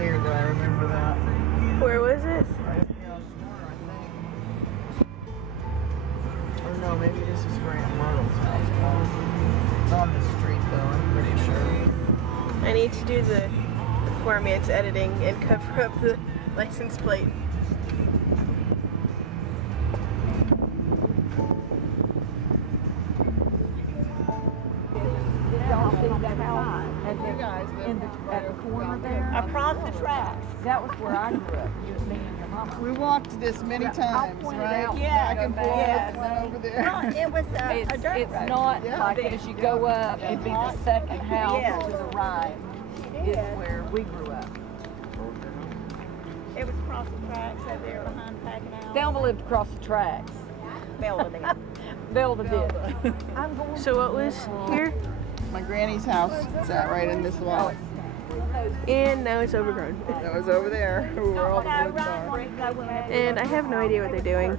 weird that I remember that. Where was it? Yeah, somewhere, I think. Or no, maybe this is Grant Myrtle's house. It's on the street though, I'm pretty sure. I need to do the poor man's editing and cover up the license plate. Y'all see that house at the corner there? Across the tracks. That was where I grew up, you, me and your mama. We walked this many times, right? Yeah. Back and forth and then over there. Well, it was a dirt road. It's not like as you go up, it'd be the second house to the right is where we grew up. It was across the tracks over there behind Packing Out. Thelma lived across the tracks. Belda did. Belda did. So what was here? My granny's house sat right in this lot. And now it's overgrown. That was over there where all the woods are. And I have no idea what they're doing.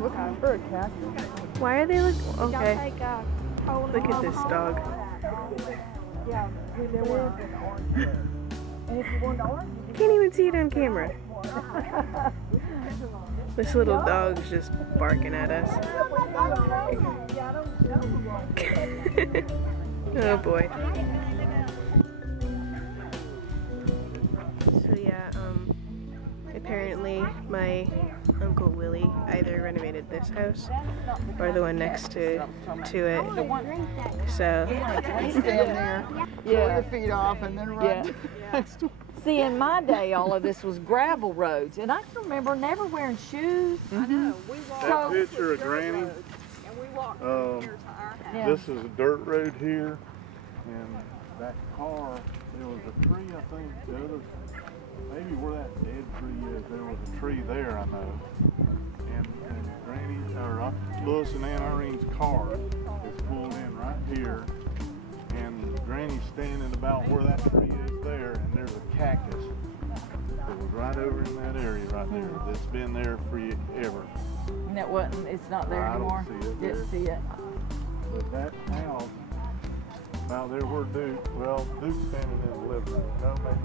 Looking for a cactus. Why are they looking? Okay. Look at this dog. Can't even see it on camera. This little dog's just barking at us. Oh boy. So yeah, apparently my Uncle Willie either renovated this house or the one next to it. So Stand there, pull your feet off, and then run next to. See, in my day, all of this was gravel roads, and I can remember never wearing shoes. I know. We walked. That picture of Granny, And we walked from here to our house. this is a dirt road here, and that car, there was a tree, I think, the other, maybe where that dead tree is, there was a tree there, I know. And Granny's, or Louis and Aunt Irene's car is pulled in right here, and Granny's standing about where that tree is there, and there's a cactus that was right over in that area right there that's been there forever. And it wasn't, it's not there anymore. Didn't see it. But that house, about there where Duke's standing in the living room. No, maybe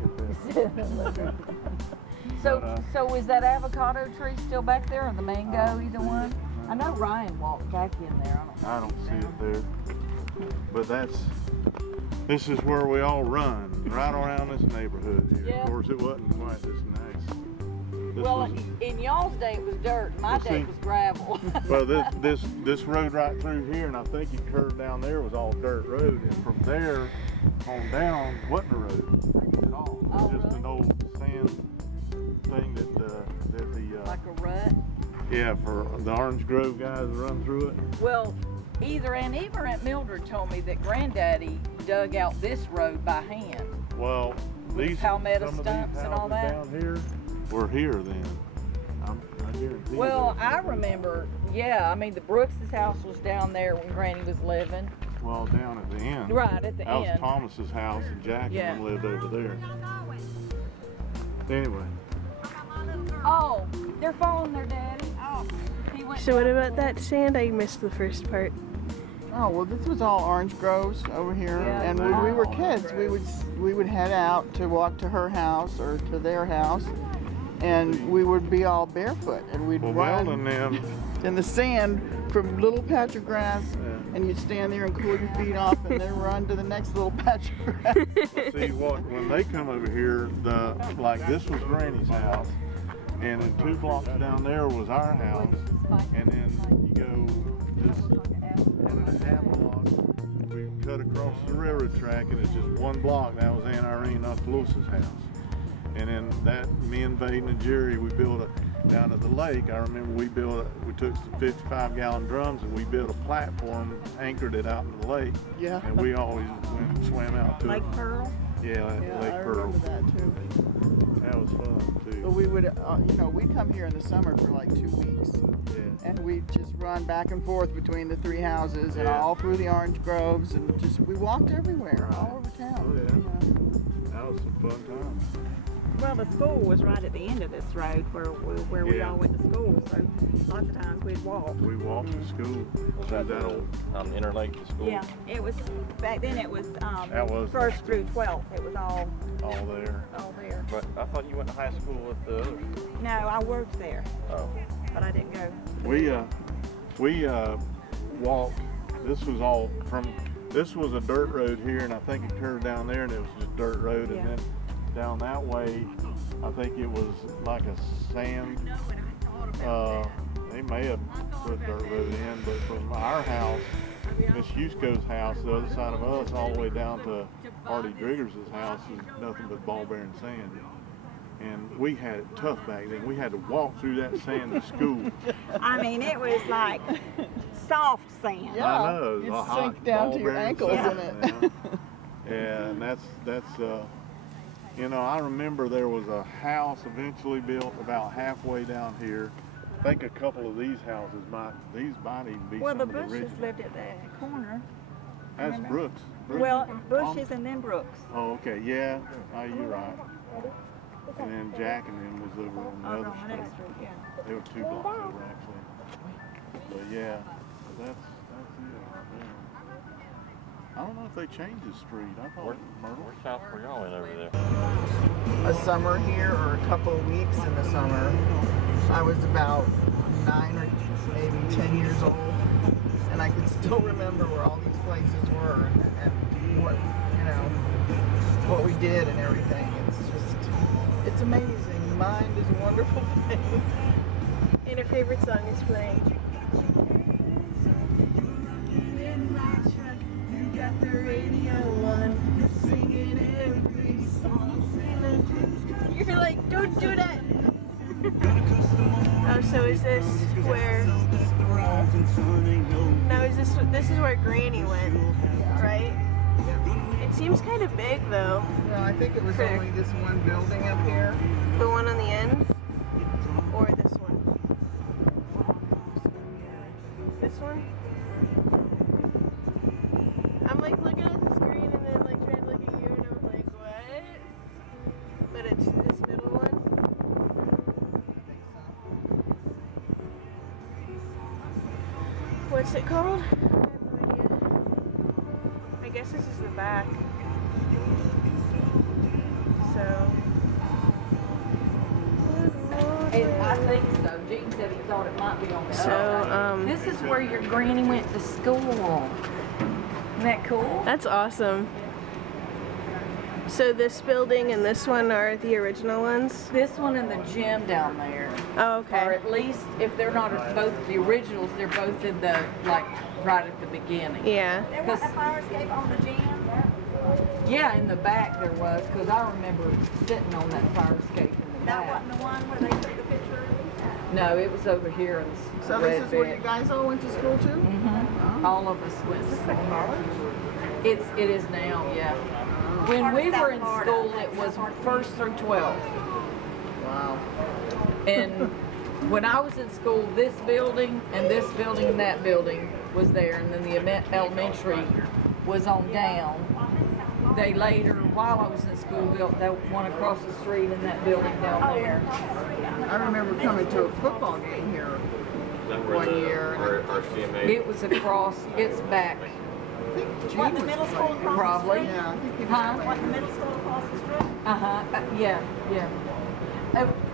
it's So is that avocado tree still back there, or the mango, either one? I know Ryan walked back in there. I don't see it there. But this is where we all run, right around this neighborhood here. Yeah. Of course, it wasn't quite this nice. In y'all's day it was dirt. My day it was gravel. Well, this road right through here, and I think it curved down there, was all dirt road, and from there on down wasn't a road at all. It was just an old sand thing that the like a rut. yeah, for the Orange Grove guys to run through it. Well, either Aunt Eva or Aunt Mildred told me that Granddaddy dug out this road by hand. Well, these palmetto some of stumps these and all houses that. down here were here then. I guarantee you. Well, I remember, yeah, I mean the Brooks' house was down there when Granny was living. Well, down at the end. Right, at the that end. was Thomas's house, and Jack and them lived over there. Anyway. Oh, they're following their daddy. Oh, he went. So what about that sand? I missed the first part. Oh well, this was all orange groves over here, and when we were kids, we would head out to walk to her house or to their house, and we would be all barefoot, and we'd run in the sand from a little patch of grass, and you'd stand there and cool your feet off, and then run to the next little patch of grass. See, when they come over here, like this was Granny's house, and then 2 blocks down there was our house, and then you go just 1.5 blocks, we cut across the railroad track, and it's just 1 block. That was Aunt Irene, not Lewis's house. And then me and Vaden and Jerry, we built down at the lake. I remember we took some 55-gallon drums and we built a platform, anchored it out in the lake. Yeah. And we always went and swam out to Lake Pearl? Yeah, Lake Pearl. I remember that too. That was fun too. But we would, we'd come here in the summer for like 2 weeks. Yeah. And we'd just run back and forth between the 3 houses and all through the orange groves, and we walked everywhere, all over town. Oh yeah. That was some fun times. Well, the school was right at the end of this road where we all went to school, so lots of times we'd walk. We walked to school. So that old Interlake to school. Yeah, it was back then. It was that was 1st through 12th. It was all there. All there. but I thought you went to high school with the others. No, I worked there. Oh. But I didn't go. We walked. This was all from. This was a dirt road here, and I think it curved down there, and it was just dirt road, and then down that way, I think it was like a sand. They may have put dirt road in, but from our house, Miss Husko's house, the other side of us, all the way down to Artie Driggers' house is nothing but ball bearing sand. And we had it tough back then. We had to walk through that sand to school. I mean, it was like soft sand. Yeah, I know. you sink down to your ankles in it. Yeah, and that's you know, I remember there was a house eventually built about halfway down here. I think a couple of these houses might even be Well, some the of the Bushes original. lived at the corner. That's remember? Brooks. Well, Bushes and then Brooks. Oh, okay, yeah. Oh, you're right. And then Jack and them was over on the other On the next street. street, yeah. They were 2 blocks over actually. But yeah, that's it. I don't know if they changed the street. I thought Myrtle. Which house were y'all in over there? A summer here, or a couple of weeks in the summer. I was about 9 or maybe 10 years old, and I can still remember where all these places were and what, you know, what we did and everything. It's amazing. Mind is a wonderful thing. And her favorite song is playing. You got the radio on, singing every song. You're like, don't do that. Oh, so is this where? No, this is where Granny went, right? It seems kind of big though. Well, I think it was only this one building up here. The one on the end? Or this one? This one? I'm like looking at the screen and then like trying to look at you and I was like, what? But it's this middle one? What's it called? I have no idea. I guess this is the back. So. I think so. Gene said he thought it might be on the So, This is where your granny went to school. Isn't that cool? That's awesome. So this building and this one are the original ones? This one and the gym down there. Oh, Or okay. at least, if they're not both the originals, they're both in the, like, right at the beginning. Yeah. There was a fire escape on the gym. Yeah, in the back there was, because I remember sitting on that fire escape in the That back. wasn't the one where they took the picture. No, it was over here in the So red this is where bed. you guys all went to school too? Mm-hmm. All of us went to school. College? It is now, yeah. When we were in school, it was 1st through 12th. Wow. And when I was in school, this building and this building and that building was there, and then the elementary was on down. They later, while I was in school, built that one across the street in that building down there. I remember coming to a football game here one year. It was across, it's back. What, the middle school across Probably. the street? Yeah, I think he was Huh? What, the middle school across the street? Yeah.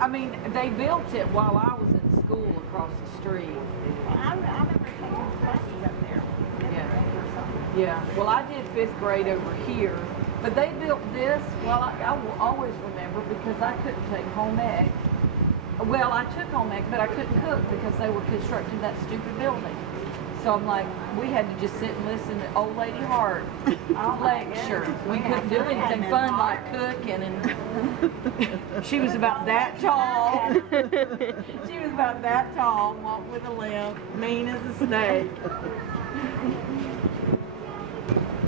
I mean, they built it while I was in school across the street. I remember taking classes up there. Yeah. Well, I did 5th grade over here, but they built this. Well, I will always remember because I couldn't take home ec. Well, I took home ec, but I couldn't cook because they were constructing that stupid building. So I'm like, we had to just sit and listen to Old Lady Hart lecture. We couldn't do anything fun like cooking, and she was about that tall. She was about that tall, walked with a limp, mean as a snake.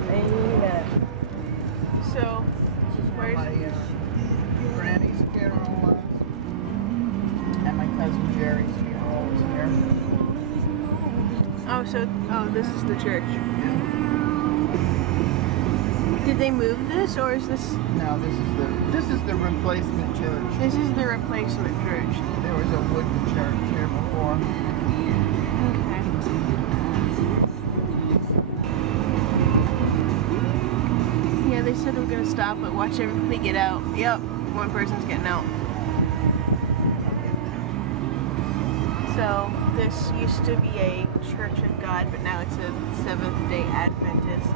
Amen. So, where's My granny's funeral was, and my cousin Jerry's funeral was here. oh, this is the church. Did they move this, or is this? No, this is the replacement church. This is the replacement church. There was a wooden church here before. Okay. Yeah, they said we're gonna stop, but watch everybody get out. Yep. one person's getting out. So this used to be a Church of God, but now it's a Seventh-day Adventist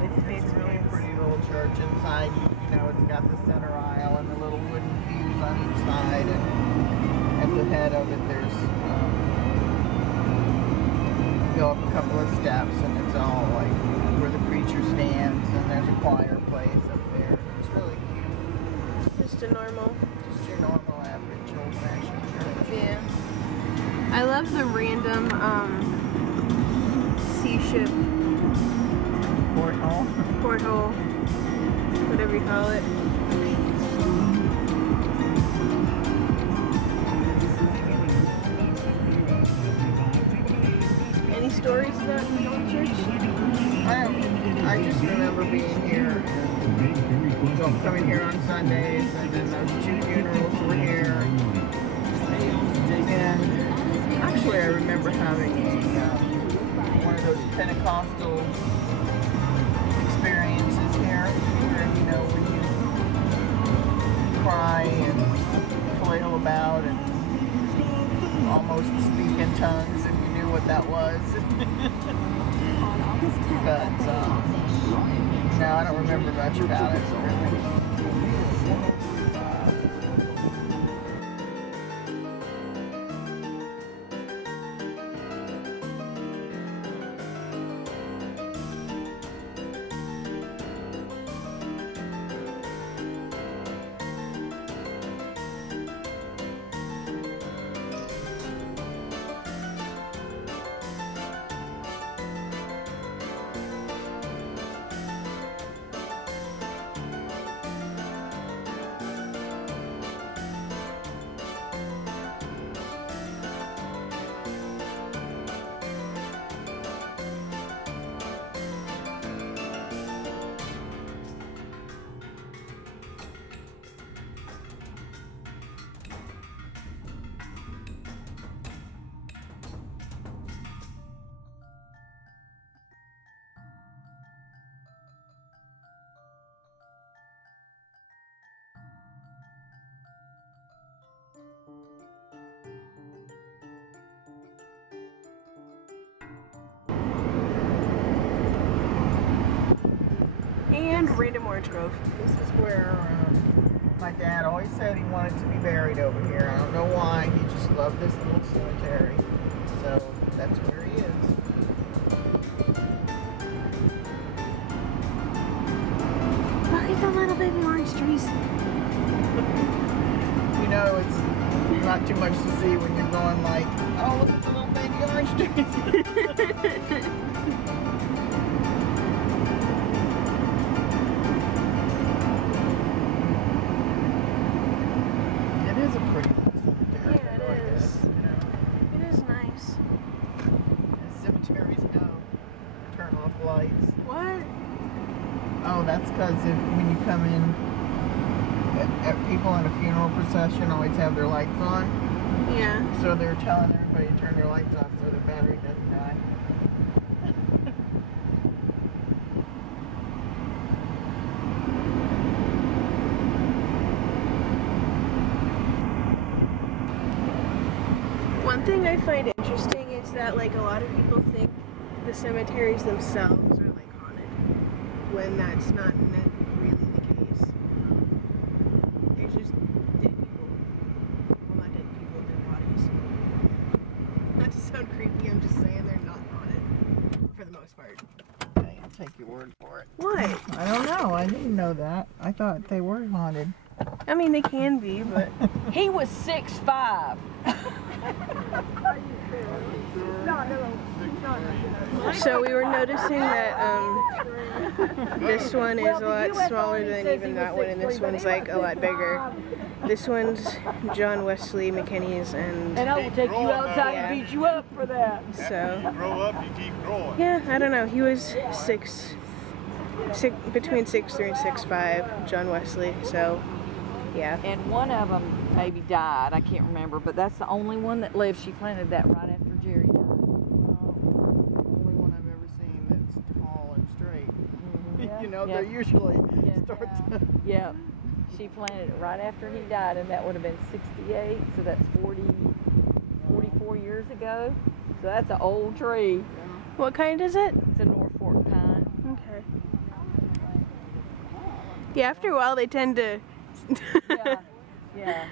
with It's big really a ruins. pretty little church inside. You know, it's got the center aisle and the little wooden pews on each side, and at the head of it there's go up a couple of steps, and it's all like where the preacher stands, and there's a choir place up there. It's really cute. Just a normal. Just your normal average old-fashioned church. Yeah. I love the random sea ship porthole, whatever you call it. Any stories about the old church? I just remember being here, coming here on Sundays, and then those 2 funerals were here. And actually, I remember having one of those Pentecostal experiences here, where, you know, when you cry and flail about and almost speak in tongues, if you knew what that was. But no, I don't remember much about it, really. And random orange grove. This is where my dad always said he wanted to be buried over here. I don't know why. He just loved this little cemetery. So that's where he is. Look at the little baby orange trees. You know, it's not too much to see when you're going like, oh, look at the little baby orange trees. It is a pretty little cemetery. Yeah, it like is. this, you know. It is nice. As cemeteries go, turn off lights. What? Oh, that's because when you come in, people in a funeral procession always have their lights on. Yeah. So they're telling everybody to turn their lights off so the battery doesn't die. One thing I find interesting is that like a lot of people think the cemeteries themselves are like haunted, when that's not really the case. There's just dead people. Well, not dead people, dead bodies. Not to sound creepy, I'm just saying they're not haunted for the most part. Okay, I'll take your word for it. What? I don't know. I didn't know that. I thought they were haunted. I mean, they can be, but He was 6'5". so we were noticing that this one is a lot smaller than even that one, and this one's like a lot bigger. This one's John Wesley McKinnie's, and And I will take you outside Yeah. and beat you up for that. so You grow up, you keep growing. yeah, I don't know. He was between 6'3" and 6'5", John Wesley. So yeah. And one of them maybe died. I can't remember, but that's the only one that lived. She planted that right after Jerry died. Only one I've ever seen that's tall and straight. Yeah. You know, Yeah. they usually Yeah. start to... Yeah. She planted it right after he died, and that would have been 68, so that's 44 years ago. So that's an old tree. What kind is it? It's a North Fork pine. Okay. Yeah, after a while they tend to... Yeah, yeah.